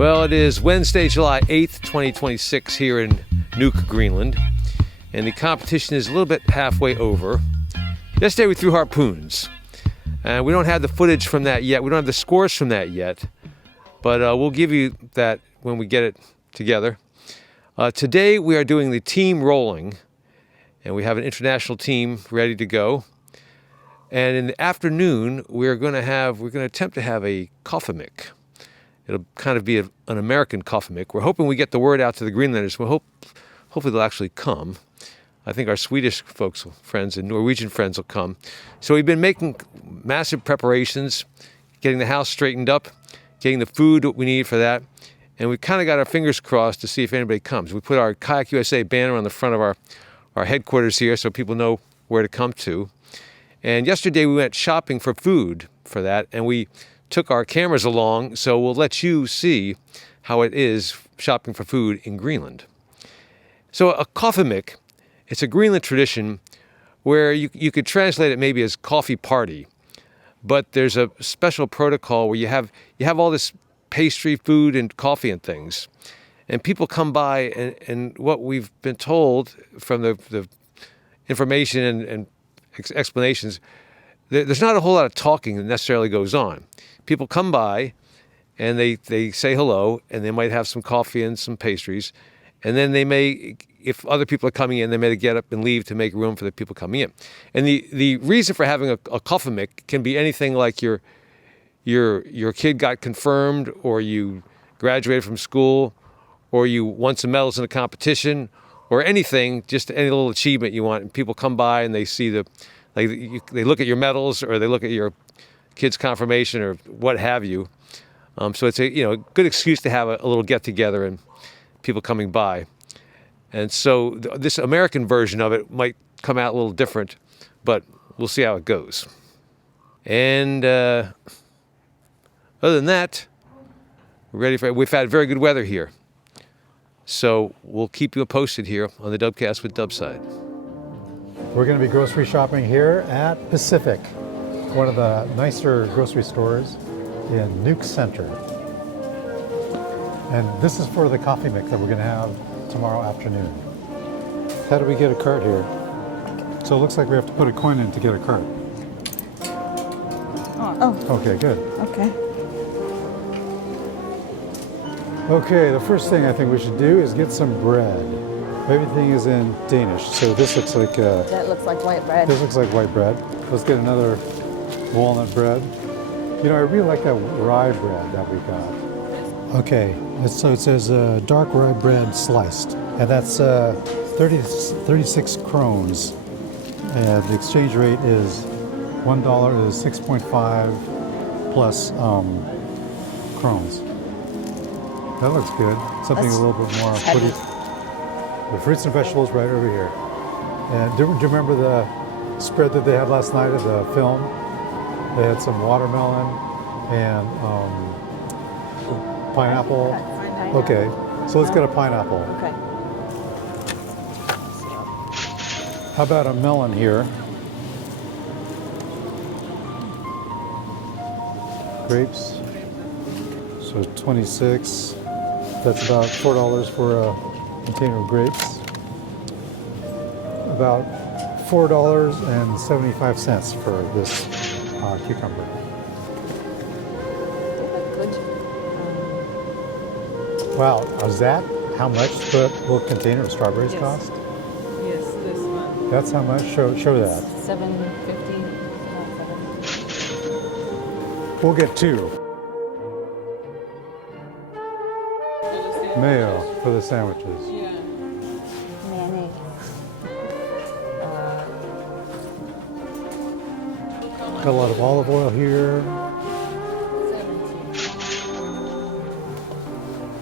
Well, it is Wednesday, July 8th, 2026 here in Nuuk, Greenland. And the competition is a little bit halfway over. Yesterday we threw harpoons. And we don't have the footage from that yet. We don't have the scores from that yet. But we'll give you that when we get it together. Today we are doing the team rolling. And we have an international team ready to go. And in the afternoon, we're going to attempt to have a Kaffemik. It'll kind of be an American Kaffemik. We're hoping we get the word out to the Greenlanders. Hopefully they'll actually come. I think our Swedish friends and Norwegian friends will come. So we've been making massive preparations, getting the house straightened up, getting the food we need for that. And we kind of got our fingers crossed to see if anybody comes. We put our Qajaq USA banner on the front of our headquarters here so people know where to come to. And yesterday we went shopping for food for that, and we took our cameras along, so we'll let you see how it is shopping for food in Greenland. So a Kaffemik, it's a Greenland tradition where you could translate it maybe as coffee party, but there's a special protocol where you have all this pastry, food, and coffee and things. And people come by, and what we've been told from the information and explanations, there's not a whole lot of talking that necessarily goes on. People come by and they say hello, and they might have some coffee and some pastries, and then they may, if other people are coming in, they may get up and leave to make room for the people coming in. And the reason for having a Kaffemik can be anything like your kid got confirmed, or you graduated from school, or you won some medals in a competition, or anything, just any little achievement you want. And people come by and they see they look at your medals, or they look at your kid's confirmation, or what have you. So it's a good excuse to have a little get together and people coming by. And so this American version of it might come out a little different, but we'll see how it goes. And other than that, we've had very good weather here. So we'll keep you posted here on the Dubcast with Dubside. We're going to be grocery shopping here at Pacific, one of the nicer grocery stores in Nuuk Center. And this is for the Kaffemik that we're going to have tomorrow afternoon. How do we get a cart here? So it looks like we have to put a coin in to get a cart. Oh. Okay, good. Okay. Okay, the first thing I think we should do is get some bread. Everything is in Danish, so this looks like... that looks like white bread. This looks like white bread. Let's get another walnut bread. I really like that rye bread that we got. Okay, so it says dark rye bread sliced, and that's 36 krones. And the exchange rate is $1 is 6.5 plus krones. That looks good. Something a little bit more pretty. The fruits and vegetables right over here. And do you remember the spread that they had last night of the film? They had some watermelon and pineapple. Okay, so let's get a pineapple. Okay. How about a melon here? Grapes. So 26. That's about $4 for a container of grapes. About $4.75 for this cucumber. Wow, is that how much the little container of strawberries cost? Yes, this one. That's how much? Show that. $7.50. We'll get two. Mayo for the sandwiches. Yeah. Mayonnaise. Got a lot of olive oil here.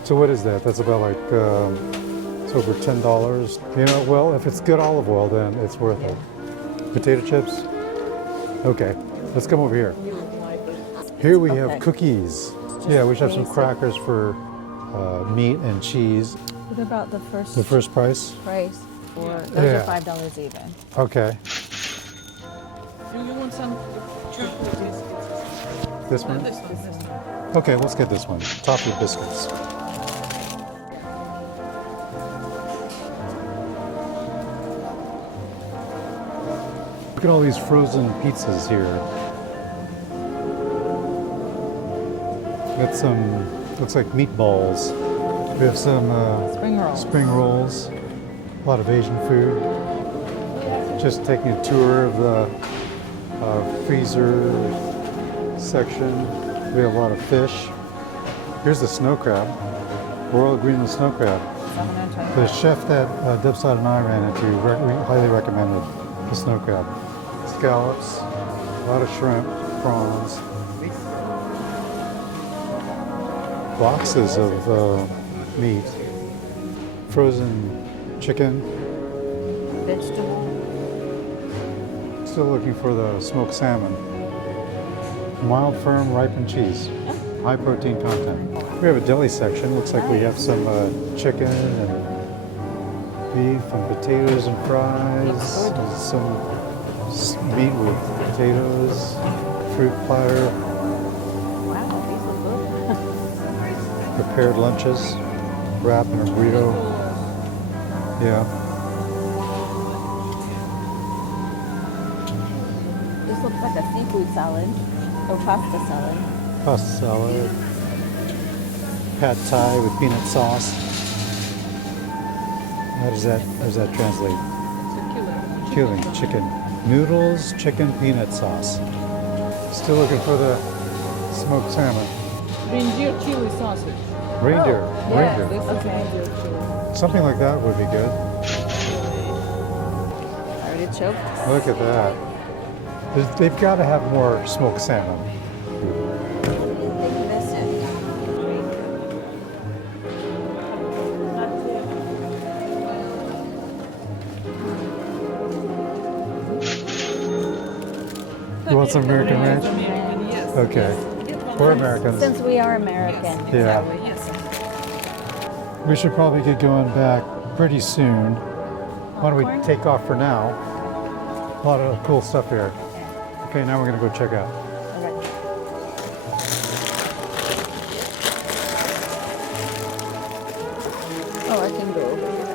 So what is that? That's about like, it's over $10. Well, if it's good olive oil, then it's worth it. Potato chips? Okay, let's come over here. Here we have cookies. Yeah, we should have some crackers for meat and cheese. What about the first? The first price? Price for those are $5 even. Okay. Do you want some chocolate biscuits? This one? This one. Okay, let's get this one. Toffee biscuits. Look at all these frozen pizzas here. Got some, looks like meatballs. We have some spring rolls. A lot of Asian food. Just taking a tour of the freezer section. We have a lot of fish. Here's the snow crab. Royal Greenland snow crab. The chef that Dubside and I ran into highly recommended the snow crab. Scallops, a lot of shrimp, prawns. Boxes of meat. Frozen chicken. Vegetable. Still looking for the smoked salmon. Mild, firm, ripened cheese. High protein content. We have a deli section. Looks like we have some chicken and beef and potatoes and fries. And some meat with potatoes, fruit platter. Wow, these look good. Prepared lunches, wrap in a burrito. Yeah. This looks like a seafood salad or pasta salad. Pasta salad. Pad Thai with peanut sauce. How does that translate? It's a Killing chicken. Noodles, chicken, peanut sauce. Still looking for the smoked salmon. Reindeer chili sausage. Reindeer. Reindeer. This is Okay. reindeer chili. Something like that would be good. Already choked. Look at that. They've got to have more smoked salmon. You want some American ranch? American, yes. Okay. We're Americans. Since we are American. Yeah. Exactly, yes. We should probably get going back pretty soon. Why don't we take off for now? A lot of cool stuff here. Okay, now we're gonna go check out. Okay. Oh, I can go over here.